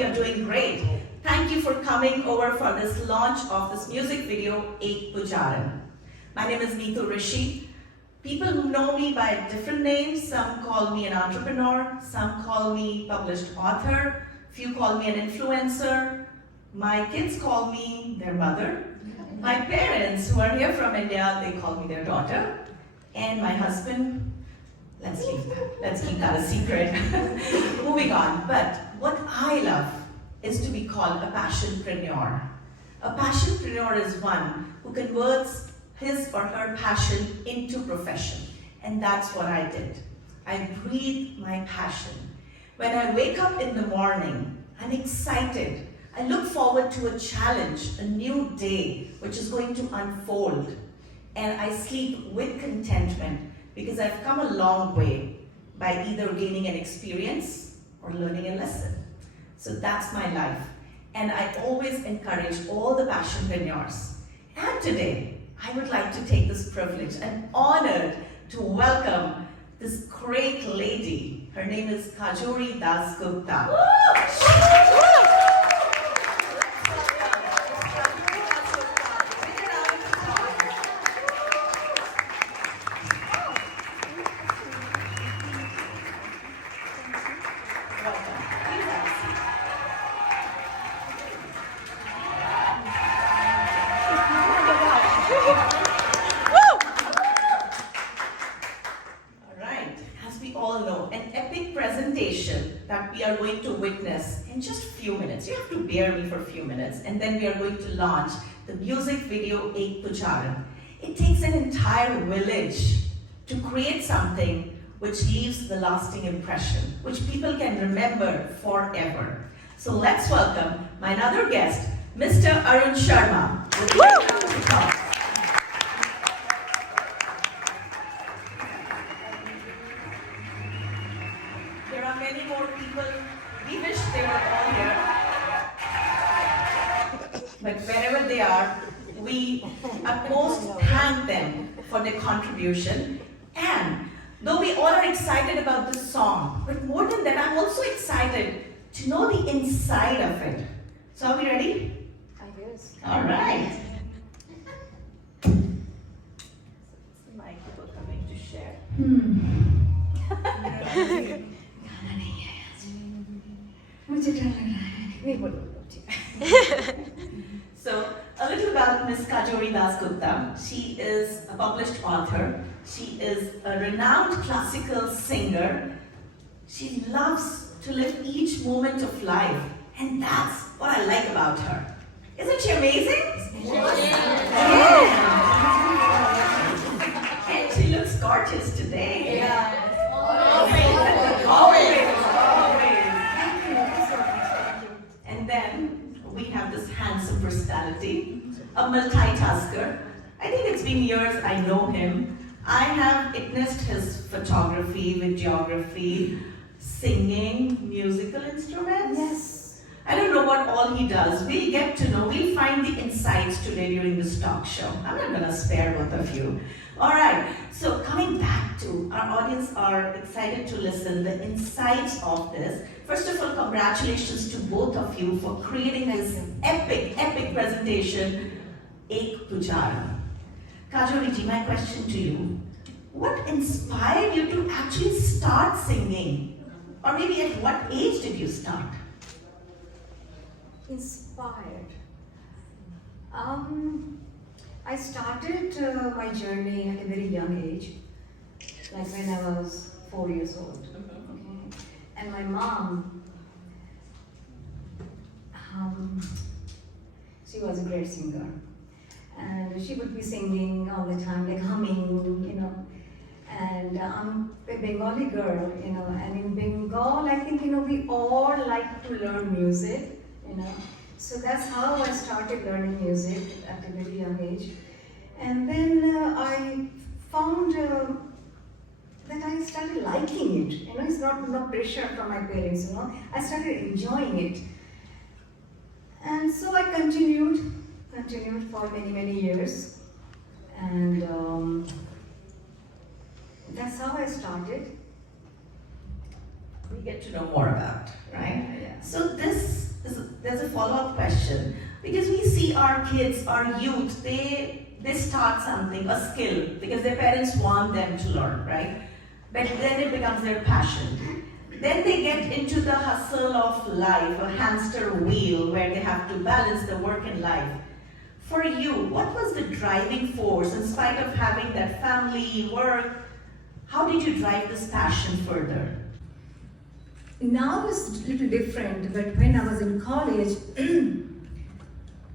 you're doing great. Thank you for coming over for this launch of this music video, Pujaran. My name is Neetu Rishi. People know me by different names. Some call me an entrepreneur, some call me published author, few call me an influencer. My kids call me their mother. My parents, who are here from India, they call me their daughter. And my husband, let's leave that. Let's keep that a secret. Moving on. But what I love is to be called a passionpreneur. A passionpreneur is one who converts his or her passion into profession. And that's what I did. I breathe my passion. When I wake up in the morning, I'm excited. I look forward to a challenge, a new day, which is going to unfold. And I sleep with contentment because I've come a long way by either gaining an experience or learning a lesson. So that's my life. And I always encourage all the passionpreneurs. And today, I would like to take this privilege and honored to welcome this great lady. Her name is Kajori Dasgupta. That we are going to witness in just a few minutes. You have to bear me for a few minutes, and then we are going to launch the music video Pujaran. It takes an entire village to create something which leaves the lasting impression, which people can remember forever. So let's welcome my other guest, Mr. Arun Sharma. There are many more people. We wish they were all here. But wherever they are, we at most thank them for their contribution. And though we all are excited about this song, but more than that, I'm also excited to know the inside of it. So are we ready? I guess. All right. The mic people coming to share. So, a little about Ms.Kajori Dasgupta. She is a published author. She is a renowned classical singer. She loves to live each moment of life, and that's what I like about her. Isn't she amazing? Yeah. And she looks gorgeous today. Yeah. Always. And then we have this handsome personality, a multitasker. I think it's been years I know him. I have witnessed his photography, videography, singing, musical instruments. Yes. I don't know what all he does. We'll get to know, we'll find the insights today during this talk show. I'm not going to spare both of you. All right, so coming back to, our audience are excited to listen the insights of this. First of all, congratulations to both of you for creating this epic presentation, Pujaran. Kajori ji, my question to you, what inspired you to actually start singing? Or maybe at what age did you start? Inspired. I started my journey at a very young age, like when I was 4 years old. Okay? And my mom, she was a great singer. And she would be singing all the time, like humming, you know. And I'm a Bengali girl, you know, and in Bengal, I think, you know, we all like to learn music, you know. So that's how I started learning music at a very young age. And then I found that I started liking it. You know, it's not no pressure from my parents, you know. I started enjoying it. And so I continued for many years. And that's how I started. We get to know more about, right? Yeah. So this there's a follow-up question, because we see our kids, our youth, they start something, a skill, because their parents want them to learn, right? But then it becomes their passion. Then they get into the hustle of life, a hamster wheel, where they have to balance the work and life. For you, what was the driving force in spite of having that family, work? How did you drive this passion further? Now it's a little different, but when I was in college,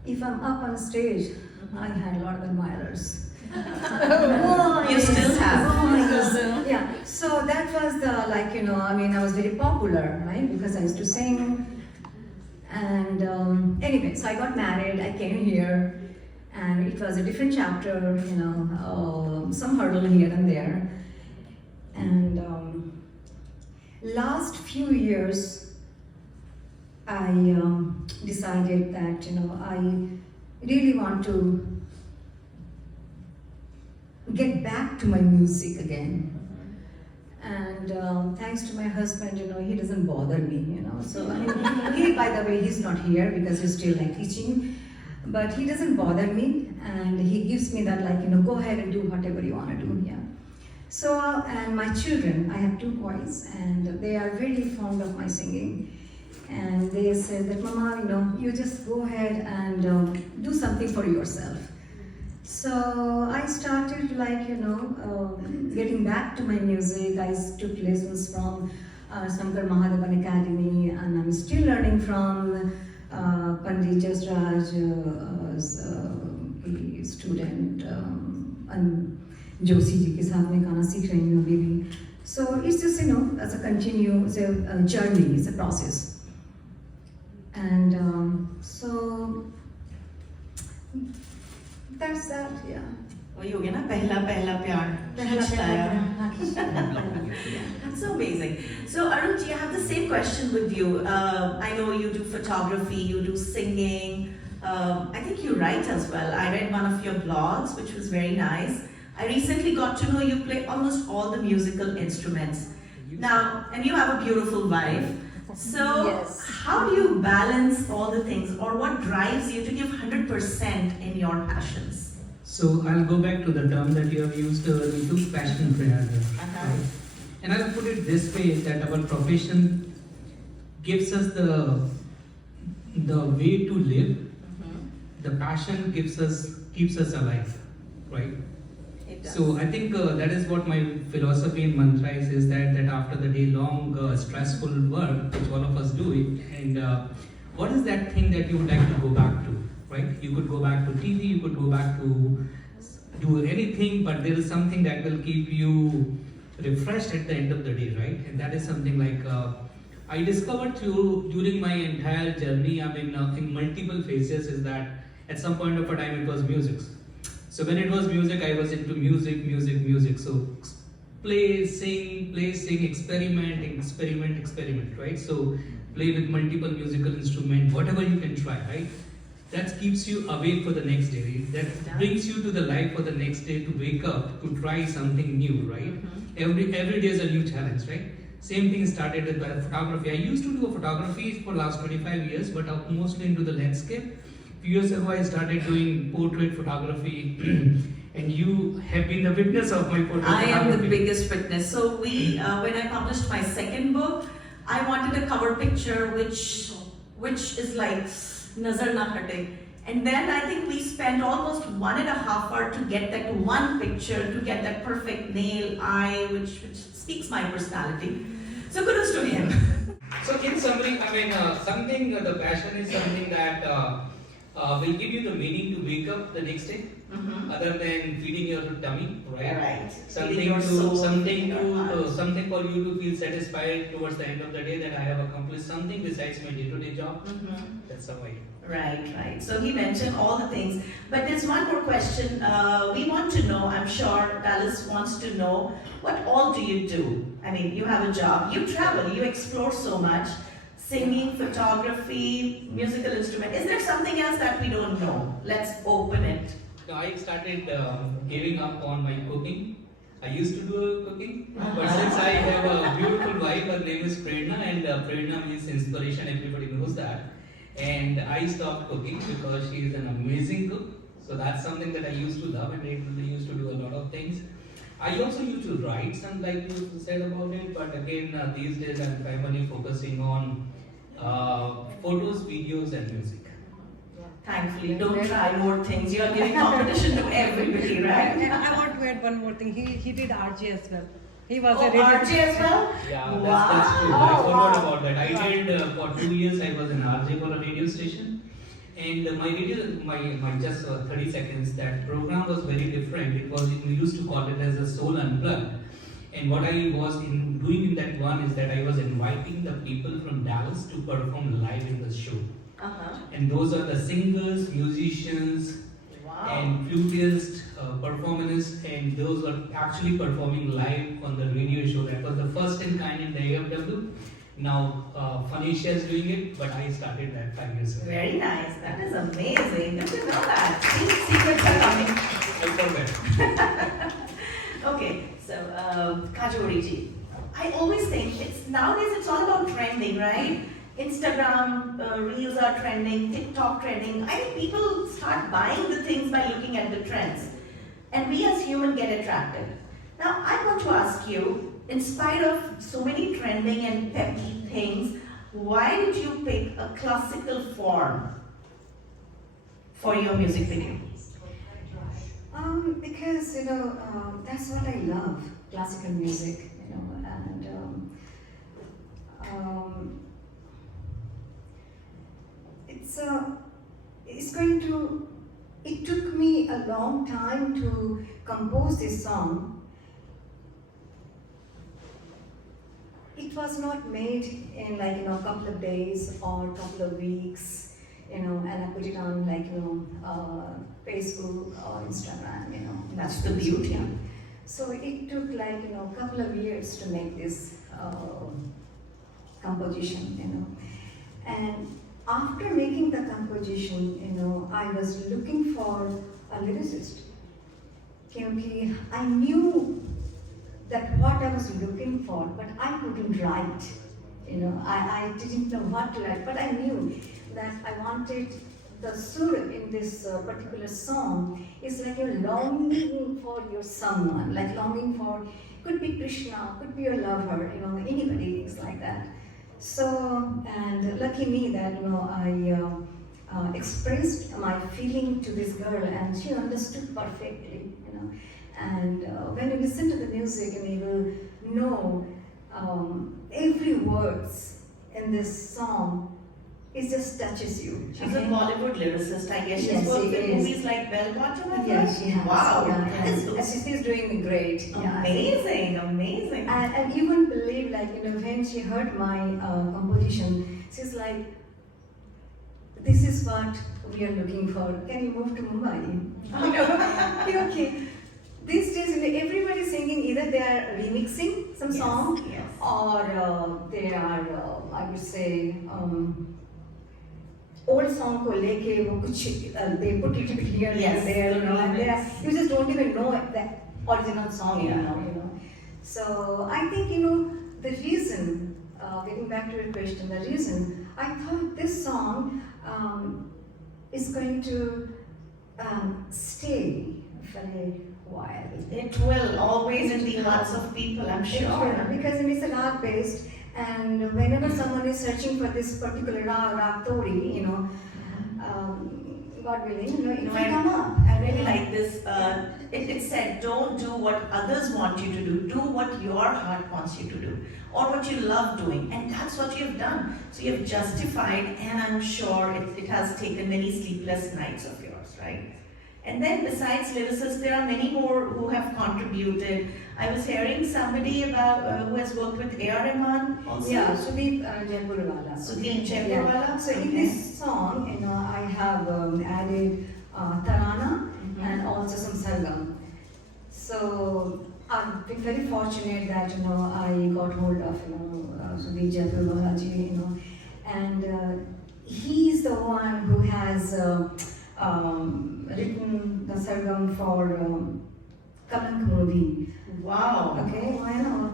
if I'm up on stage, I had a lot of admirers. You still have. Yeah, so that was the, like, I was very popular, right? Because I used to sing. And anyway, so I got married, I came here, and it was a different chapter, some hurdle here and there. And last few years, I decided that, I really want to get back to my music again. And thanks to my husband, he doesn't bother me, So he, by the way, he's not here because he's still like teaching, but he doesn't bother me, and he gives me that, like, go ahead and do whatever you want to do, yeah. So, and my children, I have 2 boys, and they are really fond of my singing. And they said that, Mama, you just go ahead and do something for yourself. So I started, like, getting back to my music. I took lessons from Shankar Mahadevan Academy, and I'm still learning from Pandit Jasraj, student, and Joshi ji ke saath mein gana seekh rahi hu abhi bhi. So it's just, as a continuous journey, it's a process. And so that's that, yeah. वही हो गया ना, पहला प्यार. That's so amazing. So Arun ji, I have the same question with you. I know you do photography, you do singing. I think you write as well. I read one of your blogs, which was very nice. I recently got to know you play almost all the musical instruments. Now, and you have a beautiful wife. So, yes. How do you balance all the things, or what drives you to give 100% in your passions? So, I'll go back to the term that you have used, Neetu, passion prayer. Right? And I'll put it this way, that our profession gives us the way to live. The passion keeps us alive, right? So I think that is what my philosophy in mantra is that after the day long stressful work, which all of us do it, and what is that thing that you would like to go back to, right? You could go back to TV, you could go back to do anything, but there is something that will keep you refreshed at the end of the day, right? And that is something like I discovered during my entire journey, in multiple phases, is that at some point of a time it was music. So when it was music, I was into music. So play, sing, experiment, right? So play with multiple musical instruments, whatever you can try, right? That keeps you awake for the next day. That brings you to the life for the next day to wake up, to try something new, right? Every day is a new challenge, right? Same thing started with photography. I used to do photography for the last 25 years, but I'm mostly into the landscape. Few years ago, I started doing portrait photography, and you have been the witness of my portrait photography. I am the biggest witness. So when I published my second book, I wanted a cover picture which is like nazar na hate. And then I think we spent almost 1.5 hours to get that one picture, to get that perfect nail, eye, which speaks my personality. So kudos to him. So in summary, the passion is something that will give you the meaning to wake up the next day, other than feeding your tummy, right? Right. Something for you to feel satisfied towards the end of the day that I have accomplished something besides my day-to-day job. That's how I do. Right. So he mentioned all the things, but there's one more question. We want to know, I'm sure Dallas wants to know, what all do you do? I mean, you have a job, you travel, you explore so much. Singing, photography, musical instrument. Is there something else that we don't know? Let's open it. So I started giving up on my cooking. I used to do cooking, but since I have a beautiful wife, her name is Prerna, and Prerna means inspiration, everybody knows that. And I stopped cooking because she is an amazing cook. So that's something that I used to love, and I used to do a lot of things. I also used to write some, like you said about it, but again, these days I'm primarily focusing on photos, videos, and music. Thankfully, don't try more things. You're giving competition to everybody, right? And I want to add one more thing. He did RJ as well. He was a RJ as well? Yeah, Wow. that's true. I forgot Wow. about that. I did for 2 years. I was an RJ for a radio station, and my just 30 seconds. That program was very different. We used to call it as a Soul Unplugged. And what I was doing in that one is that I was inviting the people from Dallas to perform live in the show. And those are the singers, musicians, Wow. and flutists, performers, and those are actually performing live on the radio show. That was the first in kind in the AFW. Now, Phanisha is doing it, but I started that 5 years ago. Very nice. That is amazing. Good to know that. Secrets are coming. I forgot. Okay, so Kajori ji, I always think nowadays it's all about trending, right? Instagram reels are trending, TikTok trending. I think people start buying the things by looking at the trends, and we as humans get attracted. Now I want to ask you, in spite of so many trending and peppy things, why did you pick a classical form for your music video? Because that's what I love, classical music, and it took me a long time to compose this song. It was not made in a couple of days or a couple of weeks, and I put it on Facebook or Instagram, That's the beauty. So it took a couple of years to make this composition, and after making the composition, I was looking for a lyricist. Because I knew that what I was looking for, but I couldn't write. I didn't know what to write, but I knew that I wanted the sur in this particular song is like you're longing for your someone, like longing for, could be Krishna, could be your lover, anybody, things like that. So, and lucky me that, I expressed my feeling to this girl and she understood perfectly, And when you listen to the music and you will know every words in this song, it just touches you. She's a Bollywood lyricist, I guess. She's Yes, worked she with is. movies like Bell Bottom, I Yes, she has. Wow, Yeah, that is and she's doing great. Yeah. amazing, amazing. And you wouldn't believe, when she heard my composition, she's like, this is what we are looking for. Can you move to Mumbai? Okay. These days, everybody singing, either they are remixing some song, Yes. or they are, I would say, old song ko leke wo kuch they put it here Yes, and there, the and remix. you just don't even know the original song anymore, So I think the reason, getting back to your question, the reason I thought this song is going to stay for a while. It will always in the hearts of people, I'm sure. Because it's a raag based, and whenever someone is searching for this particular raag tori, God willing, it will come up. I really like this. It said, don't do what others want you to do what your heart wants you to do, or what you love doing, and that's what you've done. So you've justified, and I'm sure it has taken many sleepless nights of yours, right? And then besides lyricists, there are many more who have contributed. I was hearing somebody about who has worked with A.R. Rahman also. Yeah, Sudeep Jaipurwala. Sudeep Jaipurwala. So in this song, I have added tarana and also some sargam. So I've been very fortunate that I got hold of Sudeep Jaipurwala ji, and he's the one who has written the sargam for Kalank movie. Wow. Okay, why not?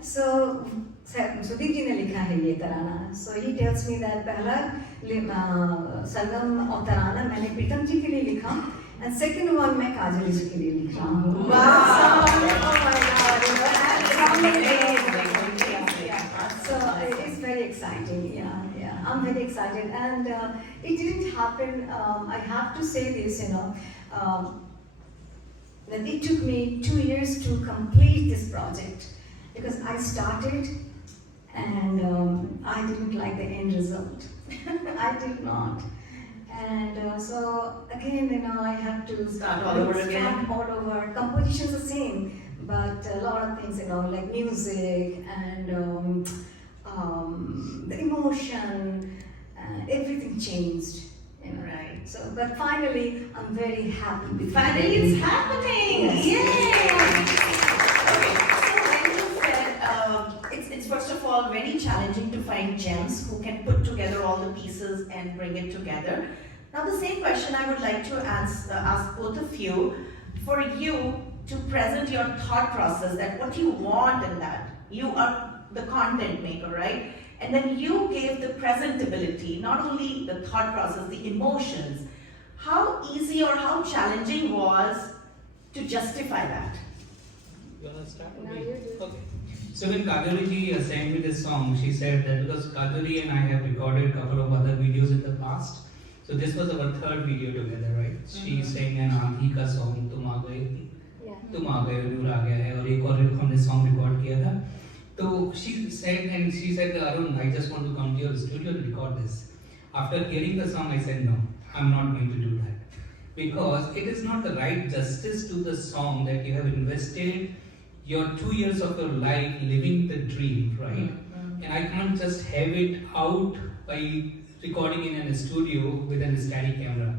So Sudeep जी ने लिखा है ये तराना. So he tells me that पहला सरगम और तराना मैंने प्रीतम जी के लिए लिखा, and second one मैं काजल जी के लिए लिख रहा हूँ. Wow. Oh my God, so it's very exciting. Yeah, I'm very excited, and it didn't happen. I have to say this, that it took me 2 years to complete this project because I started and I didn't like the end result. I did not. And so again, I had to Start all over again. Start all over. Composition's the same, but a lot of things, like music and the emotion, everything changed. Right. So, but finally, I'm very happy with Finally, it. it's happening! Yes. Yay! Okay, so when you said, it's first of all very challenging to find gems who can put together all the pieces and bring it together. Now the same question I would like to ask both of you, for you to present your thought process, that what you want in that. You are the content maker, right? And then you gave the presentability, not only the thought process, the emotions. How easy or how challenging was to justify that? You want to start? No, you do. Okay. So when Kajori ji sang me this song, she said that because Kajori and I have recorded a couple of other videos in the past, so this was our third video together, right? She sang an आंधी का song, तुम आ गए, नूर आ गया है, और एक और हमने song record किया था. So she said, Arun, I just want to come to your studio to record this. After hearing the song, I said, no, I'm not going to do that. Because it is not the right justice to the song that you have invested your 2 years of your life living the dream, right? And I can't just have it out by recording in a studio with a steady camera.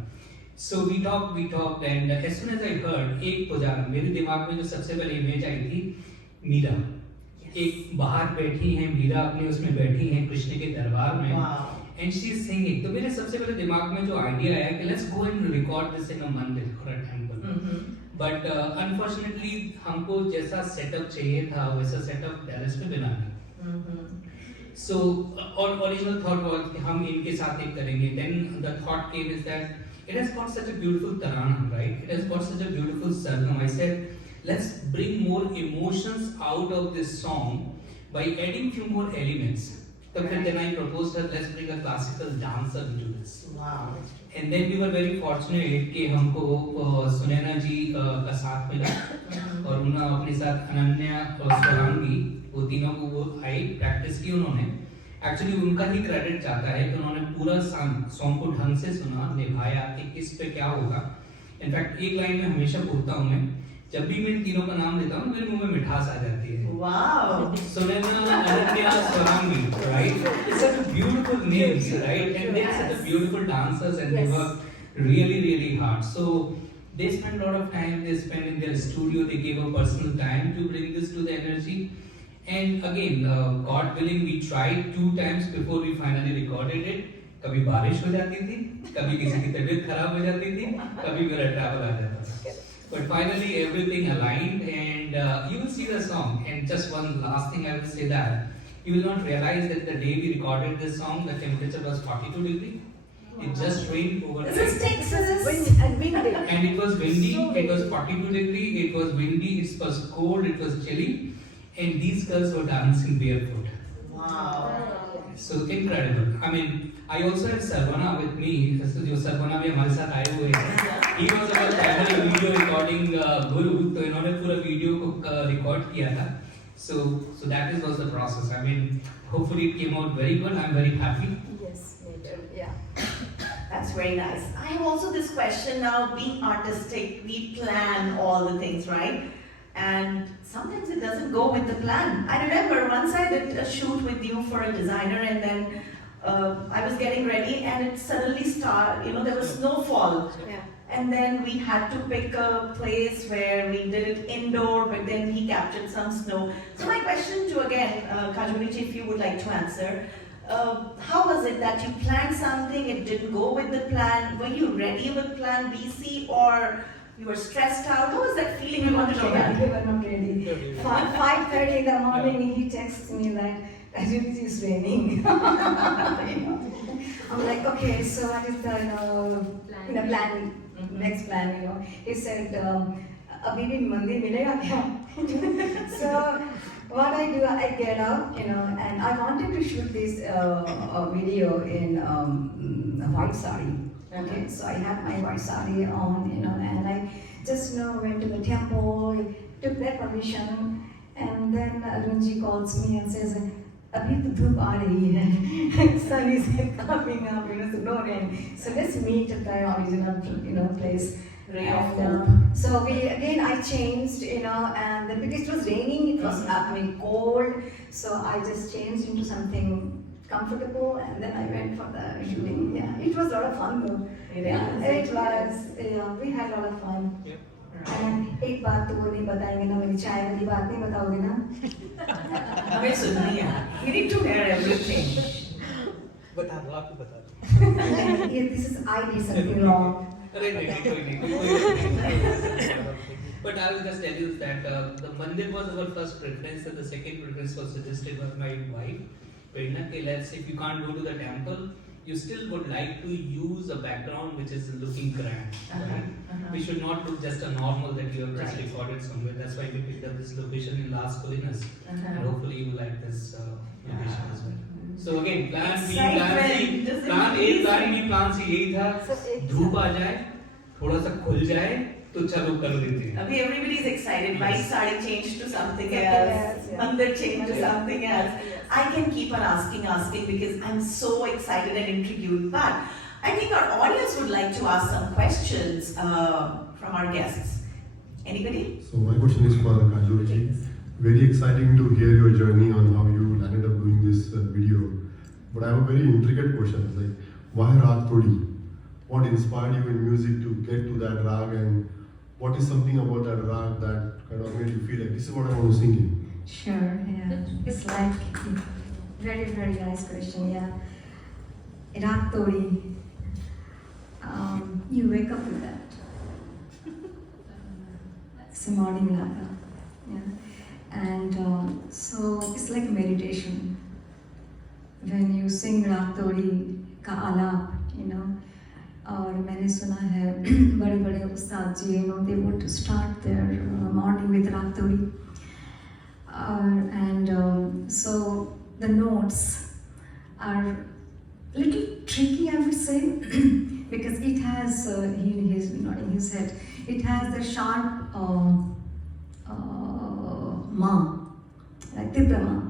So we talked, and as soon as I heard एक पुजारन, मेरे दिमाग में जो सबसे पहले image I थी मीरा. एक बाहर बैठी हैं मीरा, अपने उसमें बैठी हैं कृष्ण के दरबार में, एंड शी इज सिंगिंग. तो मेरे सबसे पहले दिमाग में जो आइडिया आया कि let's go and record this in a mandir और अ टेंपल. बट अनफॉर्चुनेटली हमको जैसा सेटअप चाहिए था वैसा सेटअप पैलेस में बना नहीं. सो और ओरिजिनल थॉट वाज कि हम इनके साथ एक करेंगे. Then the thought came is that it has got such a beautiful tarana, right? It has got such a beautiful sargam. I said let's bring more emotions out of this song by adding few more elements. So then I proposed her, let's bring a classical dancer into this. Wow. And then we were very fortunate कि हमको सुनैना जी का साथ मिला और उन्होंने अपने साथ अनन्या और स्वरांगी, वो तीनों को वो आई प्रैक्टिस की उन्होंने. एक्चुअली उनका ही क्रेडिट जाता है कि उन्होंने पूरा सॉन्ग को ढंग से सुना, निभाया कि किस पे क्या होगा. इनफैक्ट एक लाइन में हमेशा बोलता हूँ मैं, जब भी मैं इन तीनों का नाम लेता हूँ मेरे मुंह में मिठास आ जाती है. Wow. Sunaina, Ananya, Swarangi, right? It's such a beautiful names, right? And they're such a beautiful dancers, and they work really, really hard. So they spend a lot of time. They spend in their studio. They gave a personal time to bring this to the energy. And again, God willing, we tried 2 times before we finally recorded it. कभी बारिश हो जाती थी, कभी किसी की तबीयत खराब हो जाती थी, कभी मेरा ट्रैवल आ जाता था. But finally everything aligned, and you will see the song. And just one last thing I will say, that you will not realize that the day we recorded this song, the temperature was 42 degrees. It just rained overnight. This is Texas. And windy. And it was windy, it was 42 degrees, it was windy, it was cold, it was chilly. And these girls were dancing barefoot. Wow. So incredible. I mean, I also have Sarvana with me. So जो Sarvana भी हमारे साथ आए हुए हैं. He was our channel video recording guru. तो इन्होंने पूरा वीडियो को रिकॉर्ड किया था. So that was the process. I mean, hopefully it came out very good. I'm very happy. Yes, me too. Yeah. That's very nice. I have also this question now. Being artistic, we plan all the things, right? And sometimes it doesn't go with the plan. I remember once I did a shoot with you for a designer, and then I was getting ready, and it suddenly started. There was snowfall. Yeah. And then we had to pick a place where we did it indoor, but then he captured some snow. So my question to again, Kajori ji, if you would like to answer, how was it that you planned something, it didn't go with the plan? Were you ready with plan B, C, or you were stressed out? How was that feeling? We want to know that. We were not ready. 5:30 in the morning, he texts me that Kajori is raining. You know. I'm like, okay, so what is the plan, next plan, He said, abhi bhi mandir milega kya? So what I do, I get up, and I wanted to shoot this video in a white sari. Okay, so I had my white sari on, and I just went to the temple, took that permission, and then Arunji calls me and says, "Abhi to धूप आ रही है, sun is coming up, so no rain. So let's meet at the original, place." Ray of And, hope. so I changed, and then because it was raining, it was cold, so I just changed into something comfortable, and then I went for the shooting. Yeah, it was a lot of fun though. It was. Yeah, we had a lot of fun. Yep. And एक बात तो वो नहीं बताएंगे ना, मेरी चाय वाली बात नहीं बताओगे ना? हमें सुननी है. You need to hear everything. But आप बता दो. Yeah, this is I did something wrong. अरे नहीं कोई नहीं. But I will just tell you that the mandir was our first preference, and the second preference was suggested by my wife. Prerna, let's say if you can't go to the temple, you still would like to use a background which is looking grand. Right? We should not do just a normal that you have just Right. recorded somewhere. That's why we picked up this location in Las Colinas. And hopefully you like this location as well. So again, plan B, Excitement. plan A, plan B, plan C यही था. धूप आ जाए, थोड़ा सा खुल जाए, तो चलो कर देते हैं. Abhi, everybody is excited. White sari changed to something Something else. else, yeah. Mandir changed to Mandir. something else. I can keep on asking because I'm so excited and intrigued. But I think our audience would like to ask some questions from our guests. Anybody? So my question is for Kajori. Very exciting to hear your journey on how you ended up doing this video. But I have a very intricate question. It's like, why raag todi? What inspired you in music to get to that raag, and what is something about that raag that kind of made you feel like this is what I want to sing in? Sure, yeah. It's like very, very nice question, yeah. Raag Todi. You wake up with that. It's a morning raga. Yeah. And so it's like a meditation. When you sing Raag Todi ka alap, और मैंने सुना है बड़े बड़े उस्ताद जी they would start their morning with राग तोड़ी. And so the notes are little tricky, I would say, because it has he is nodding his head. It has the sharp ma, like tibra ma.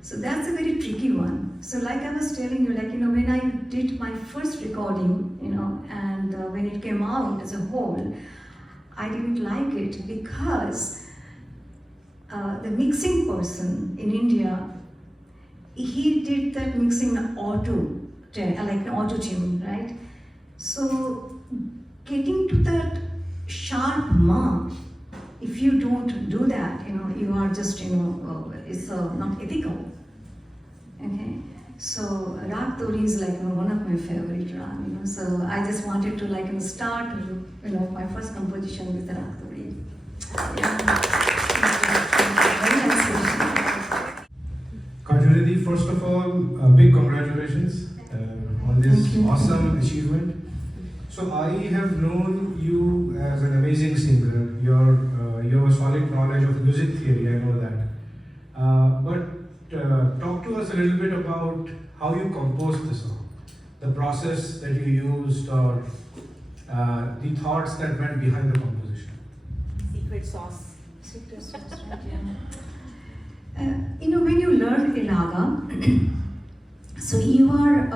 So that's a very tricky one. So like I was telling you, when I did my first recording, and when it came out as a whole, I didn't like it because the mixing person in India, he did that mixing in auto, like an auto tune, right? So getting to that sharp mark, if you don't do that, you are just, it's not ethical. Okay, so Raag Todi is like one of my favorite raag, So I just wanted to start, my first composition with Raag Todi. Yeah. Very nice question. Kajori, first of all, big congratulations on this Thank you. awesome achievement. So I have known you as an amazing singer. You have a solid knowledge of music theory, I know that. But talk to us a little bit about how you composed the song, the process that you used, or the thoughts that went behind the composition. Secret sauce. Secret sauce, right? Yeah. When you learn a raga, so you are,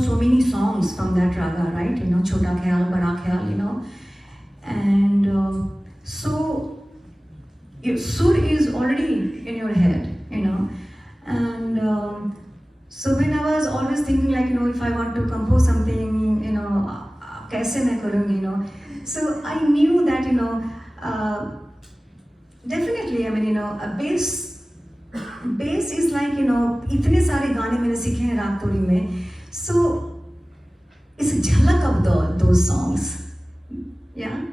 so many songs from that raga, right? Chota Khyal, Bada Khyal, and so your sur is already in your head, and so when I was always thinking if I want to compose something, kaise main karungi, so I knew that, definitely, a bass is like, itne sare gaane maine sikhe hain Raag Todi mein, so it's a jhalak of those songs, yeah.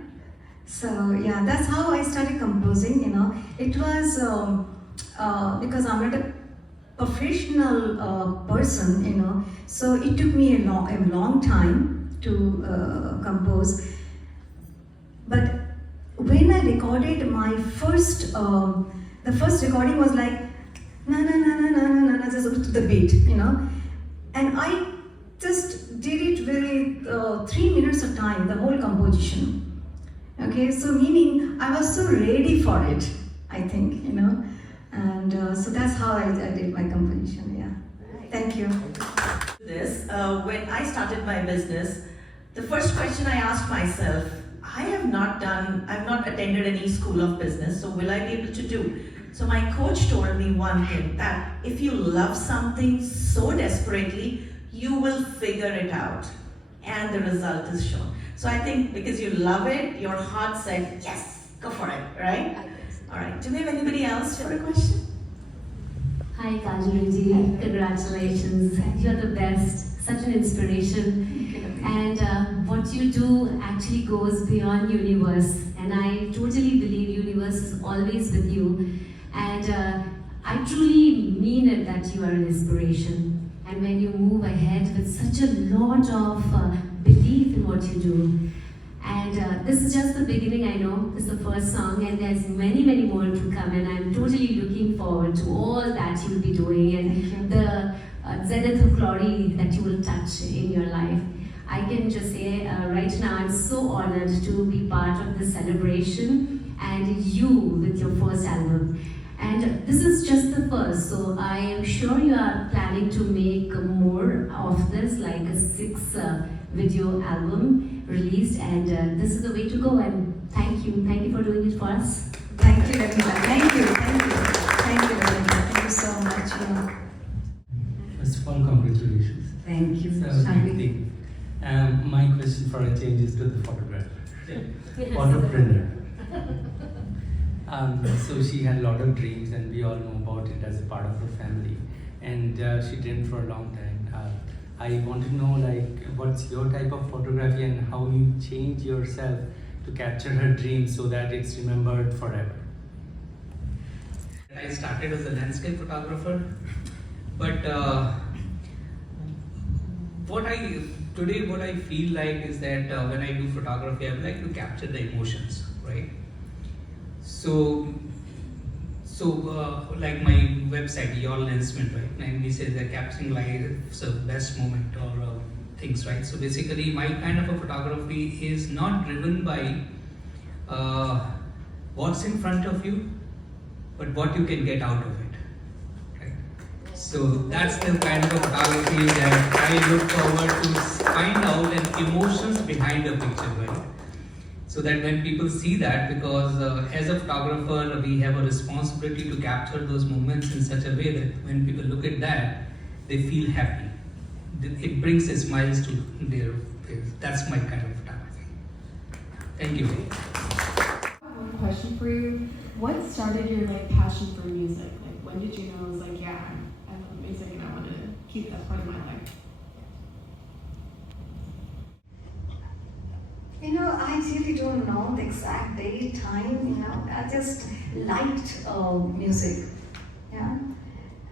So yeah, that's how I started composing. It was because I'm not a professional person, so it took me a long time to compose. But when I recorded my first, the first recording was like na na na na na na na, just to the beat, and I just did it with 3 minutes of time, the whole composition. Okay, so meaning I was so ready for it, I think, and so that's how I did my composition. Yeah, thank you. When I started my business, the first question I asked myself, I've not attended any school of business, so will I be able to do? So my coach told me one thing, that if you love something so desperately, you will figure it out, and the result is shown. So I think because you love it, your heart said, yes, go for it, right? All right, do we have anybody else for a question? Hi Kajori ji, congratulations. You're the best, such an inspiration. And what you do actually goes beyond universe. And I totally believe universe is always with you. And I truly mean it that you are an inspiration. And when you move ahead with such a lot of belief in what you do. And this is just the beginning, I know. This is the first song, and there's many, many more to come. And I'm totally looking forward to all that you'll be doing and the zenith of glory that you will touch in your life. I can just say right now, I'm so honored to be part of this celebration and you with your first album. And this is just the first, so I am sure you are planning to make more of this, like a 6 video album released, and this is the way to go. And thank you for doing it for us. Thank you, Ravina. Thank you, Ravina. Thank you so much. First of all, congratulations. Thank you. That was a great thing. My question for a change is to the photographer. Photopreneur. So she had a lot of dreams, and we all know about it as a part of her family. And she dreamed for a long time. I want to know, what's your type of photography and how you change yourself to capture her dreams so that it's remembered forever. I started as a landscape photographer, but what I feel like is that when I do photography, I would like to capture the emotions, right? So like my website, Your Lensman, right? And we say they're capturing life's best moment or things, right? So basically, my kind of a photography is not driven by what's in front of you, but what you can get out of it, right? So that's the kind of a photography that I look forward to find out and emotions behind the picture, right? So that when people see that, because as a photographer, we have a responsibility to capture those moments in such a way that when people look at that, they feel happy. It brings a smiles to their face. That's my kind of photography. Thank you. One question for you. What started your passion for music? When did you know it was yeah, I love music and I want to keep that part of my life? I really don't know the exact date, time, I just liked music, yeah,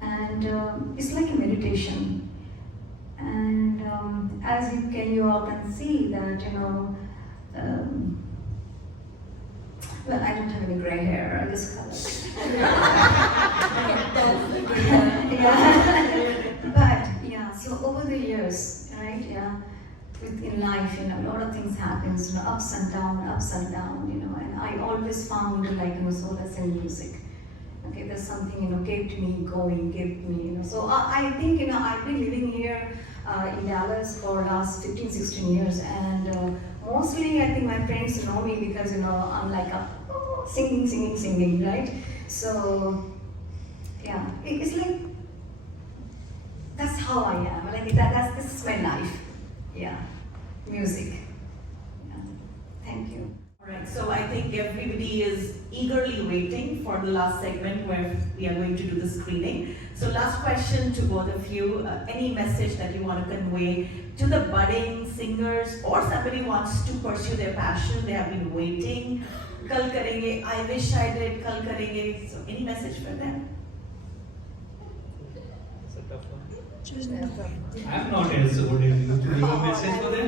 and it's like a meditation. And as you all can see that, well, I don't have any gray hair, I just color. But yeah, so over the years, right, yeah, in life, a lot of things happens, ups and down, and I always found solace in music. Okay, there's something, kept me going, kept me, so I think, I've been living here in Dallas for last 15, 16 years, and mostly I think my friends know me because, I'm singing, right? So, yeah, it's like, that's how I am, this is my life, yeah. Music. Yeah. Thank you. All right, so I think everybody is eagerly waiting for the last segment where we are going to do the screening. So last question to both of you, any message that you want to convey to the budding singers or somebody who wants to pursue their passion, they have been waiting. kal karenge, I wish I did, kal karenge. So any message for them? I'm not as good as you to leave a message for them.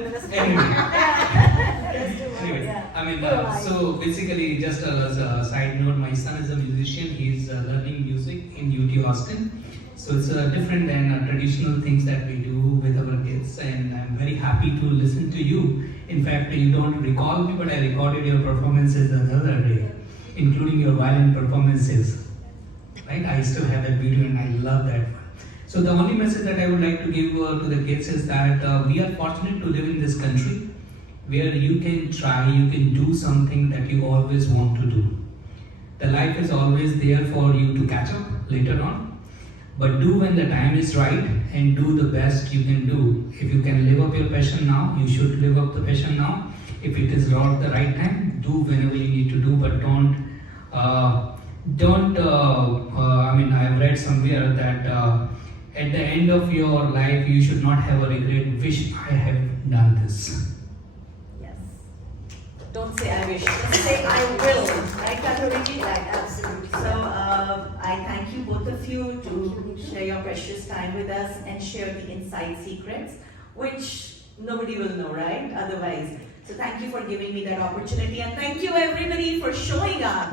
Anyway, I mean, so basically, just as a side note, my son is a musician. He's learning music in UT Austin. So it's different than traditional things that we do with our kids. And I'm very happy to listen to you. In fact, you don't recall me, but I recorded your performances the other day, including your violin performances. Right? I still have that video, and I love that one. So the only message that I would like to give to the kids is that we are fortunate to live in this country where you can try, you can do something that you always want to do. The life is always there for you to catch up later on, but do when the time is right and do the best you can do. If you can live up your passion now, you should live up the passion now. If it is not the right time, do whenever you need to do, but I mean, I have read somewhere that at the end of your life, you should not have a regret, wish I have done this. Yes. Don't say I wish, just say I will. Right, Kajori? Right, absolutely. So I thank you both of you to share your precious time with us and share the inside secrets, which nobody will know, right? Otherwise. So thank you for giving me that opportunity, and thank you everybody for showing up.